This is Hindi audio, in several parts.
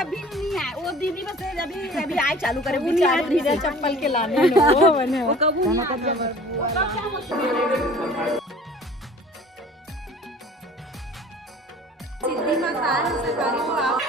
कभी नहीं आए वो दीदी बस अभी अभी आए चालू करे बिना चप्पल के लाने वो बने वो कब सिद्धि में खाए हैं सरकारी को आप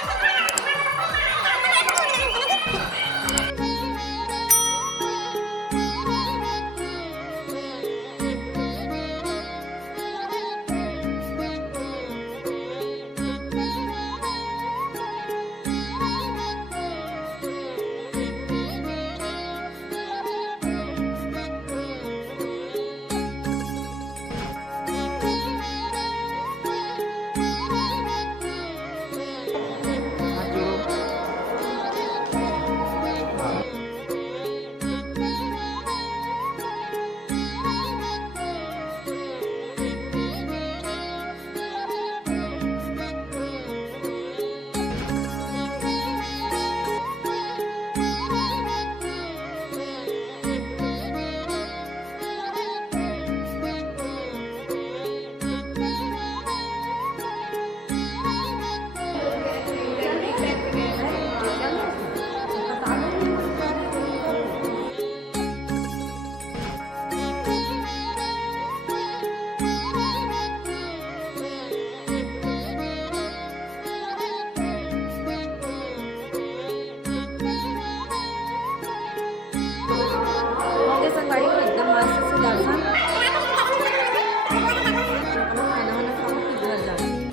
संगवारी को एकदम मस्त से दर्शन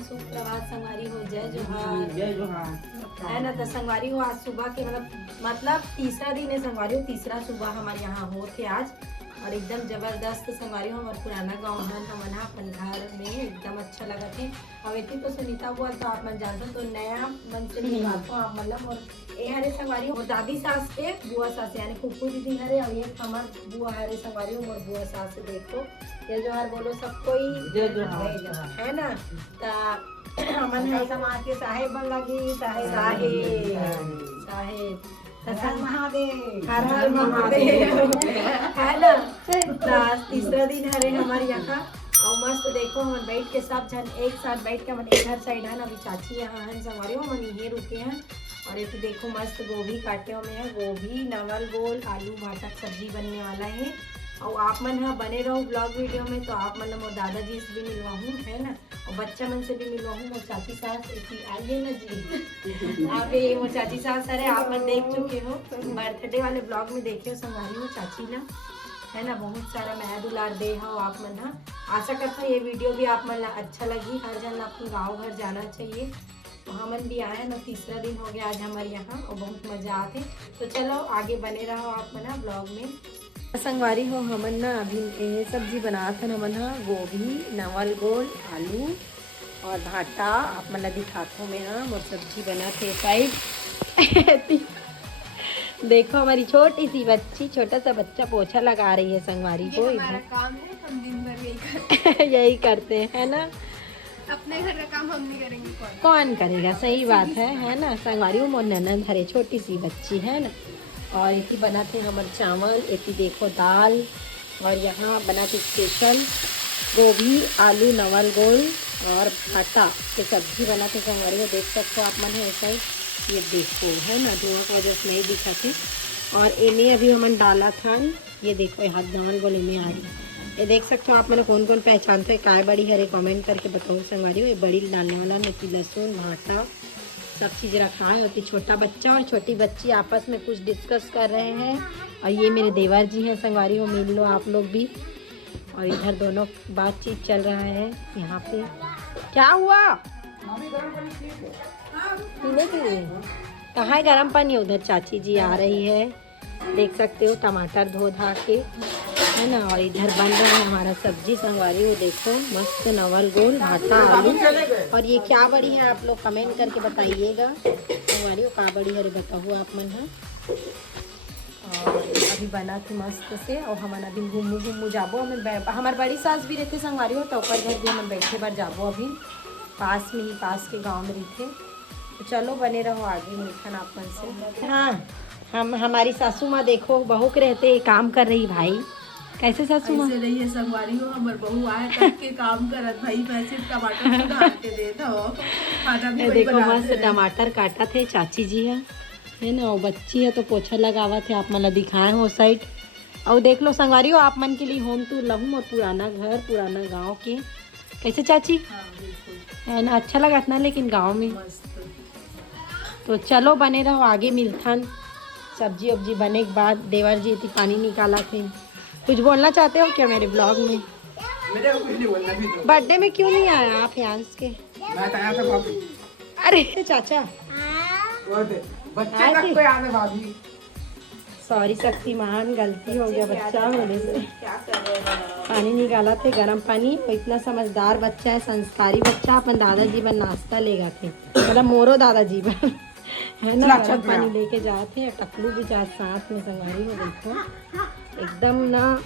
सुप्रभात संगवारी हो जय जोहार है ना। तो संगवारी हो आज सुबह के मतलब तीसरा दिन है संगवारी हो, तीसरा सुबह हमारे यहाँ हो थे आज और एकदम जबरदस्त संगवारी हो। हमारा पुराना गाँव है हमन अपन घर में एकदम अच्छा लगा थे। अब इतनी तो सुनीता हुआ तो आप मन जानते तो नया मन से मिलवाते आप मतलब और ये हरे संगवारी हो दादी सास के बुआ सास यानी कुकू दीदी हरे और ये हमार बुआ हरे संगवारी हो मोर बुआ सास से देखो ये जोहार बोलो सब कोई है ना। हमन है समाज के साहेब बन लगी साहेब महादेव हर हर महादेव है ना। तीसरा दिन हरे हमारे यहाँ और मस्त देखो हम बैठ के सब जन एक साथ बैठ के मन इधर साइड है ना अभी चाची यहाँ है संगवारी हो मन ये रुके हैं और ये तो देखो मस्त गोभी काटे हुए हैं गोभी नवल गोल आलू भाटा सब्जी बनने वाला है। और आप मन हाँ बने रहो ब्लॉग वीडियो में तो आप मन मोर दादाजी से भी मिलवाऊँ है ना और बच्चा मन से भी मिलवाऊँ मोर चाची सास आइए ना जी आप ये मोर चाची सास अरे आप मन देख चुके हो बर्थडे वाले ब्लॉग में देखे हो संगवारी हो चाची ना है ना बहुत सारा नया दुलार दे हो आप मन हाँ। आशा करता हूँ ये वीडियो भी आप मन अच्छा लगी हर जन अपने गाँव घर जाना चाहिए। तो हमन भी आए ना तीसरा दिन हो गया आज हमारे यहाँ और बहुत मज़ा आते तो चलो आगे बने रहो आप मना ब्लॉग में। संगवारी हो हमन ना अभी सब्जी बनाते हैं हमन हाँ गोभी नवल गोल आलू और भाटा आप मन दिखाते में हाँ और सब्जी बना थे साइड देखो हमारी छोटी सी बच्ची छोटा सा बच्चा पोछा लगा रही है संगवारी को काम है हम दिन भर यही करते हैं ना अपने घर का काम हम नहीं करेंगे कौन करेगा सही बात है ना। संगवारी मोर ननद हरे छोटी सी बच्ची है ना और इतनी बनाते हमारे चावल इतनी देखो दाल और यहाँ बनाते स्पेशल गोभी आलू नवल गोल और भाटा के सब्जी बनाते संगवारी को देख सकते हो आप मन ऐसा ही ये देखो है ना धुआं का वजह से नहीं दिखा थे और इन्हें अभी हमन डाला था ये देखो हाथ नवल गोल इन्हें आ रही ये देख सकते हो आप मैंने कौन कौन पहचानते हैं काय बड़ी हरे कमेंट करके बताओ संगवारी हो। ये बड़ी डालने वाला नहीं लहसुन भाटा सब चीज़ रखा है। होती छोटा बच्चा और छोटी बच्ची आपस में कुछ डिस्कस कर रहे हैं और ये मेरे देवर जी हैं संगवारी हो मिल लो आप लोग भी और इधर दोनों बातचीत चल रहा है। यहाँ पे क्या हुआ पीने के लिए कहाँ है गर्म पानी उधर चाची जी आ रही है देख सकते हो टमाटर धो धा के है ना और इधर बन रहा है हमारा सब्जी संगवारी हो देखो मस्त नवल गोल भाटा आलू और ये क्या बड़ी है आप लोग कमेंट करके बताइएगा संगवारी हो क्या बड़ी है बताओ आप मन है। और अभी बना थी मस्त से और हम अभी घूमू जाबो हमारे बड़ी सास भी रहते संगवारी हो तो घर भी हम बैठे बार जाबो अभी पास में ही पास के गाँव में रहते तो चलो बने रहो आगे मिलखन आप मन से। हाँ हम हमारी सासू माँ देखो बहू के रहते काम कर रही भाई कैसे सासू माँ? ऐसे रही है संगवारी हो हमर बहू आए तब के काम करत भाई मैं सिर्फ टमाटर सुधार के देता हो खाना भी ये वही देखो बनाते मस्त हैं। टमाटर काटा थे चाची जी है ना, और बच्ची है तो पोछा लगावा थे, आप मतलब दिखाए हो साइड। और देख लो संगवारी हो आप मन के लिए होम टूर लहूँ और पुराना घर पुराना गांव के कैसे चाची हाँ बिल्कुल है ना, अच्छा लगा ना लेकिन गांव में। मस्त। तो चलो बने रहो, आगे मिलथन सब्जी वब्जी बने के बाद। देवर जी इतनी पानी निकाला थे, कुछ बोलना चाहते हो क्या मेरे ब्लॉग में? मेरे को कुछ नहीं बोलना भी तो बर्थडे में क्यों नहीं आया आप यांस के? मैं तो आया था भाभी अरे चाचा वो दे बच्चे आए थे? तक को याद है भाभी सॉरी शक्तिमान, गलती हो गया बच्चा होने से। क्या कर रहे हो? पानी निकाला थे गर्म पानी, और इतना समझदार बच्चा है, संस्कारी बच्चा, अपन दादाजी बन नाश्ता ले गए थे, मतलब मोरो दादाजी बन है ना, गर्म पानी लेके जाए थे। टकलू भी जा साथ में संगवारी हो देखो एकदम ना,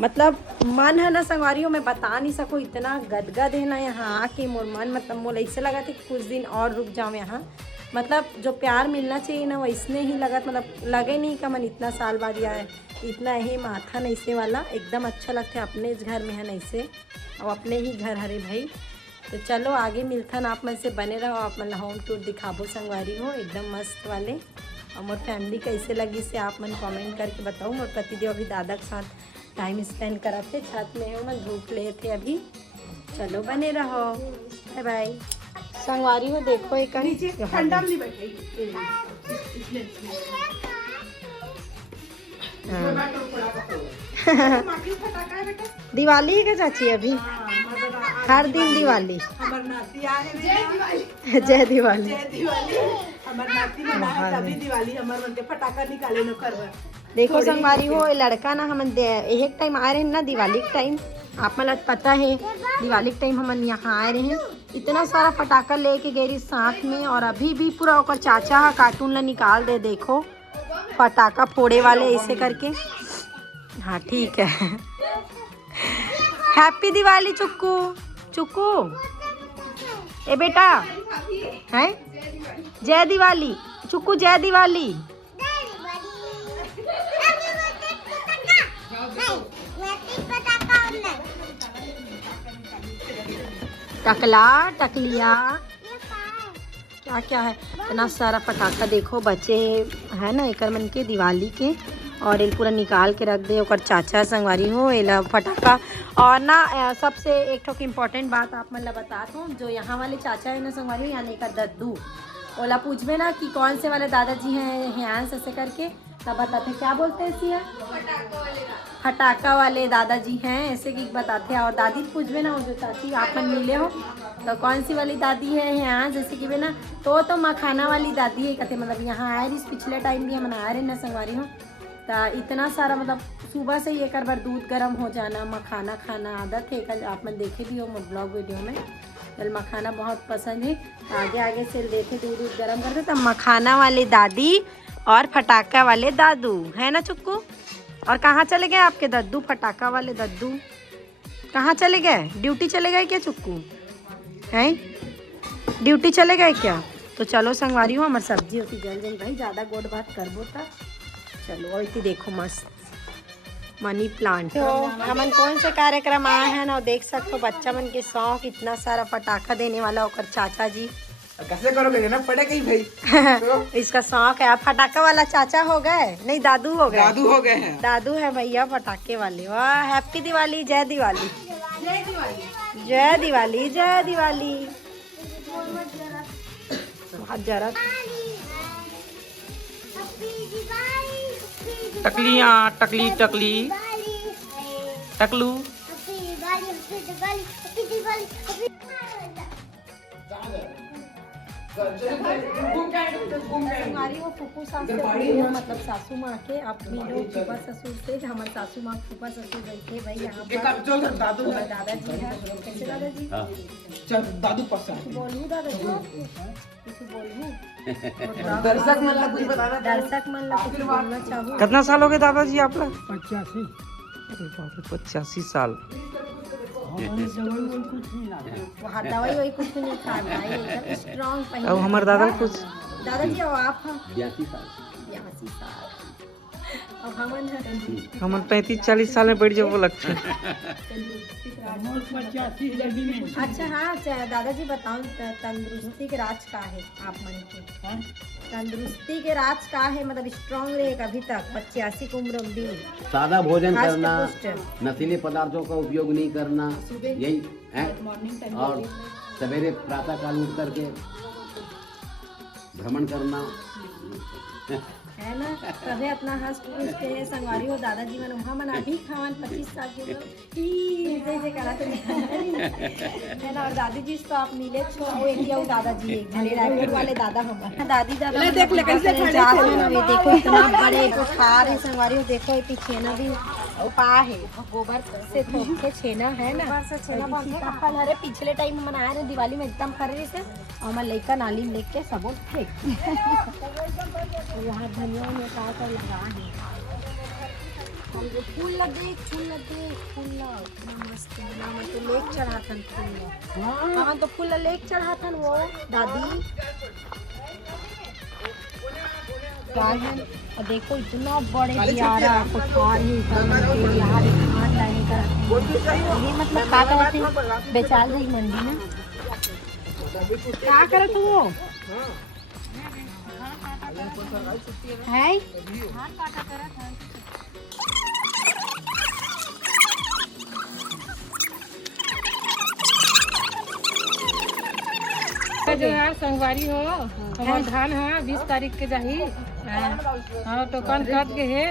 मतलब मन है ना संगवारी हो, मैं बता नहीं सकूँ, इतना गदगद है ना यहाँ आके मोर मन, मतलब मोर ऐसे लगा था कि कुछ दिन और रुक जाऊँ यहाँ। मतलब जो प्यार मिलना चाहिए ना वैसने ही लगा, मतलब लगे नहीं कि मन इतना साल बाद आए, इतना ही माथा नैसे वाला एकदम अच्छा लगता है, अपने घर में है नैसे और अपने ही घर हरे भाई। तो चलो आगे मिलथन, आप मन से बने रहो, आप मन होम टूर दिखाबो संगवारी हो एकदम मस्त वाले। और मोर फैमिली कैसे लगी से आप मन कमेंट करके बताओ। मोर पतिदेव अभी दादा के साथ टाइम स्पेंड करा थे, छत में हो मैं धूप ले थे अभी। चलो बने रहो, बाय बाय। संगवारी हो देखो एक ठंडा में नहीं बैठेगी। दिवाली है क्या चाची? अभी हर दिन दिवाली। हमर नाती आ है जय दिवाली। जय दिवाली हमर नाती मनाए तभी दिवाली हमर मन के फटाका निकाले न करवा। देखो संगवारी हो ये लड़का ना हम एक टाइम आए रहे ना दिवाली के टाइम, आप मतलब पता है दिवाली के टाइम हम यहाँ आए रहे हैं, इतना सारा पटाखा लेके गए रही साथ में, और अभी भी पूरा ओकर चाचा हा कार्टून ला निकाल दे, देखो पटाखा फोड़े वाले ऐसे करके। हाँ ठीक है हैप्पी दिवाली चुक्कू। चुक्कू ए बेटा है जय दिवाली। चुक्कू जय दिवाली। टकला टकलिया क्या क्या है, इतना सारा पटाखा देखो बचे है ना एक मन के दिवाली के, और ये पूरा निकाल के रख दे ओकर चाचा संगवारी हो एला फटाखा। और ना सबसे एक ठोक इम्पोर्टेंट बात आप मतलब बतात हूँ, जो यहाँ वाले चाचा है ना संगवारी हो, यहाँ लेकर दद्दू ओला पूछबे ना कि कौन से वाले दादाजी हैं यहाँ ऐसे करके, तब बताते क्या बोलते हैं सिया, फटाका वाले दादाजी हैं ऐसे कि बताते हैं। और दादी पूछबे ना, वो जो चाची आप मन मिले हो तो कौन सी वाली दादी है यहाँ, जैसे कि ना तो मखाना वाली दादी है कहते, मतलब यहाँ आए रही पिछले टाइम भी हम आए रहे ना संगवारी हो, तो इतना सारा मतलब सुबह से ही एक बार दूध गर्म हो जाना, मखाना खाना आदत है। कल आप मन देखे भी हो ब्लॉग वीडियो में, कल मखाना बहुत पसंद है, आगे आगे से देखे दूध गर्म करते, तब मखाना वाले दादी और फटाका वाले दादू है ना चुक्कू। और कहाँ चले गए आपके दद्दू, फटाका वाले दद्दू कहाँ चले गए? ड्यूटी चले गए क्या चुक्कू? हैं ड्यूटी चले गए क्या? तो चलो संगवारी हो हमारी सब्जी होती जल जाई भाई, ज़्यादा गोड बात करबो था। चलो और देखो मस्त मनी प्लांट। तो हमन कौन से कार्यक्रम आए हैं ना, देख सकते हो बच्चा मन के शौक, इतना सारा पटाखा देने वाला होकर चाचा जी कैसे करोगे ना पड़ेगा ही भाई इसका शौक है। आप फटाखा वाला चाचा हो गए, नहीं दादू हो गए? दादू हो गए हैं। दादू है भैया पटाखे वाले। वाह हैप्पी दिवाली, जय दिवाली, जय दिवाली। जय दिवाली, जय दिवाली। बहुत जरा टकलियाँ टकली टकली टकलू हमारी वो फूफू सास से पूछो, मतलब सासू माँ के, आप मिलो फूफा ससुर से, हमारे सासू माँ फूफा ससुर बैठे भाई यहाँ पर। दादू दादाजी है कैसे दादाजी? चल दादू पसंद बोलू दादाजी कुछ बोलू दर्शक मन ला कुछ बताना। दर्शक मन ला कुछ बोलना चाहूँ। कितना साल हो गए दादाजी आप लोग? 85। अरे बाप रे 85 साल। वहाँ दवाई वही कुछ नहीं खा रहा है, एकदम स्ट्रॉन्ग पहले। अब हमारे दादा कुछ दादाजी और आप 82 साल। 82 साल और हमन हम 35-40 साल में बैठ जाओ वो लक्ष्य। अच्छा हाँ दादाजी बताओ तंदुरुस्ती के राज का है आप मन के? तंदुरुस्ती के राज का है, मतलब स्ट्रांग रहे अभी तक 85 की उम्र भी। सादा भोजन हष्ट करना, पुष्ट। नशीले पदार्थों का उपयोग नहीं करना, यही है। और सवेरे प्रातः काल उठ करके भ्रमण करना है ना, तबे अपना हंस पुष्ट है संगवारी हो। दादाजी मन वहाँ मन अभी खावन 25 साल के उम्र जैसे कराते है ना। और दादी जी तो आप नीले छो वो एक ही दादाजी एक जने रायपुर वाले दादा हमारे दादी दादा देख ले कैसे खड़े थे। देखो इतना बड़े बुखार है संगवारी हो। देखो ये पीछे ना भी पा है गोबर से थोप के छेना है ना, गोबर से छेना बनते कपल हरे पिछले टाइम में मनाया रहे दिवाली में एकदम खरीद से और मैं लइका नाली में लेके सबो फेंक यहाँ धनिया में का लगा है। फूल लगे फूल इतना मस्त बना मैं तो लेक चढ़ाथन फूल हाँ तो फूल लेक चढ़ाथन वो दादी और देखो इतना बड़े प्यारा पठार है यहाँ धान लाने का ये मतलब का करते बेचाल रही मंडी में क्या करत वो है जो यार संगवारी हो हमार धान है 20 तारीख के जाही। हाँ टोकन कट के है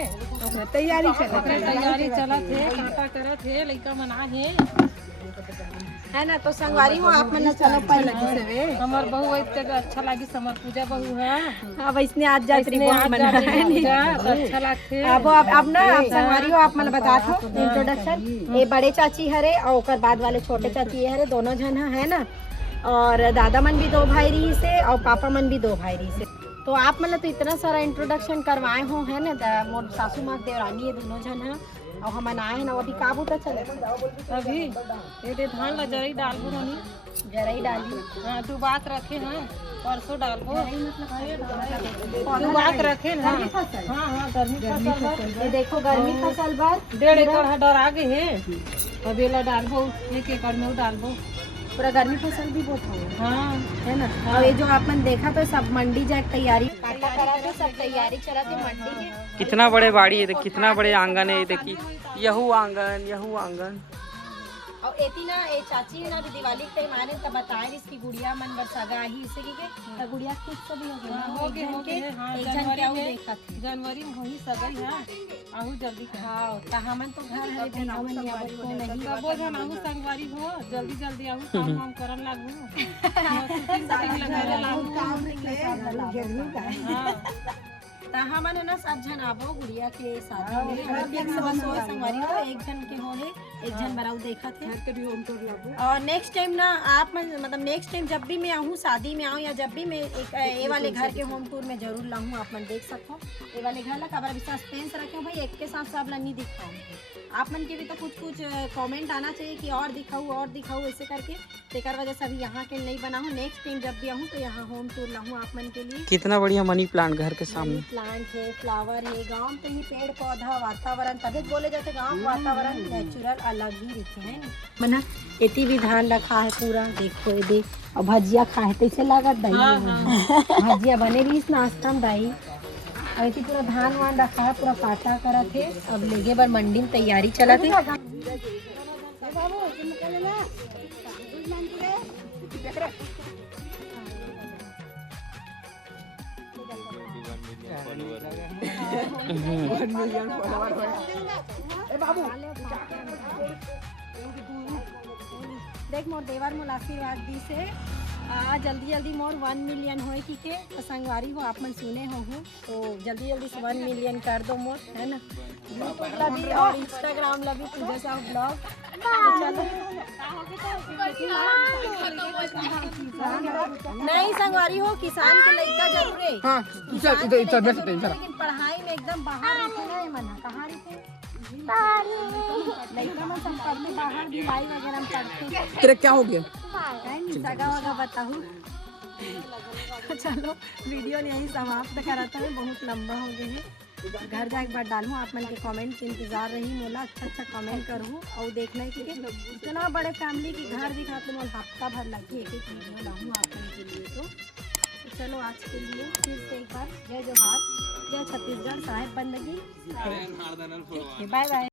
तैयारी चलत है कांटा करत है लइका मना है ना। तो संगवारी हो आप मन चलो पहले हमार बहू इतने अच्छा लगी समर पूजा बहू है। अब इसने आज जात रिबॉन बना है अच्छा लगते अब ना आप संगवारी हो आप मन बता दो इंट्रोडक्शन। ये बड़े चाची हरे और ओकर बाद वाले छोटे चाची हरे दोनों जन है ना। और दादा मन भी 2 भाई रही से और पापा मन भी 2 भाई रही से। तो आप मतलब तो इतना सारा इंट्रोडक्शन करवाए हो है ना। मोर सासू माँ देवरानी ये दोनों जन है और हम आए हैं ना अभी काबू तक चले अभी ये धान ला जरई डालबो नहीं जरई डाली हाँ तू बात रखे हैं परसों डालबो तू बात रखे ना हाँ हाँ गर्मी फसल ये देखो गर्मी फसल बार 1.5 एकड़ डर आगे है अब ये ला डालबो 1 एकड़ में डालबो पूरा गर्मी फसल भी बहुत हो हाँ है ना। और ये जो आपने देखा तो सब मंडी जाए तैयारी काटा करा थे सब तैयारी चला थी मंडी के। कितना बड़े बाड़ी है, कितना बड़े आंगन है। देखिए यहू आंगन और एती ना ये चाची है ना अभी दिवाली के टाइम आने तब बताए इसकी गुड़िया मन बरसागा ही इसे की के गुड़िया खुद से भी हो गई हो गए एक जन क्या देखा थी जनवरी में वही सगई है आहू जल्दी हाँ कहा मन तो घर है भेनाव मन या को नहीं सबो जन आहू संगवारी हो जल्दी आहू काम करन लागू तहाँ मन ना सब जन आबो गुड़िया के साथ में बस हो संगवारी हो एक जन के हो है एक जन बराउ देखा थे और नेक्स्ट टाइम ना आप मतलब नेक्स्ट टाइम जब भी मैं आऊँ शादी में आऊँ या जब भी मैं एक ये वाले घर के होम टूर में जरूर लाऊँ आप मन देख सको ये वाले घर ला खबर सस्पेंस रखे भाई एक के साथ सब ला नहीं दिखाऊँ आप मन के भी तो कुछ कमेंट आना चाहिए कि और दिखाऊँ ऐसे करके तेकर वजह से अभी यहाँ के नहीं बना हूँ। नेक्स्ट टाइम जब भी आऊँ तो यहाँ होम टूर लाऊँ आप मन के लिए। कितना बढ़िया मनी प्लांट घर के सामने प्लांट है फ्लावर है गांव पे ही पेड़ पौधा वातावरण तभी बोले जाते गांव वातावरण नेचुरल अलग ही रहते हैं मना। इतनी भी धान रखा है पूरा देखो ये देख और भजिया खाए कैसे लागत दही भजिया बने रही इस नाश्ता में दही और इतनी पूरा धान वान रखा है पूरा काटा करा थे। अब लेगे बार मंडी में तैयारी चला थे। देख मोर देवर मोल आशीर्वाद दी से जल्दी मोर 1 मिलियन होए की के तो संगवारी हो आप मन सुने हो तो जल्दी से 1 मिलियन कर दो मोर है ना। यूट्यूब ला भी और इंस्टाग्राम ला भी पूजा साहब ब्लॉग नहीं संगवारी हो किसान के लड़का जरूर है लेकिन पढ़ाई में एकदम बाहर नहीं मना कहाँ रहते लड़का में सब पढ़ने बाहर भिलाई वगैरह में पढ़ते तेरे क्या हो गया सगा वगा बताऊँ। चलो वीडियो यही समाप्त कराता है बहुत लंबा हो गया है घर जाके बाद डालूँ। आप मन के कमेंट के इंतजार रही मोला, अच्छा कमेंट करूँ और देखना है कि इतना बड़े फैमिली की घर दिखाते मोल हफ्ता भर लगी एक वीडियो लाऊँ आप मन के लिए। तो चलो आज के लिए फिर से एक बार जय जोहार, जय छत्तीसगढ़, साहेब बंदगी, बाय बाय।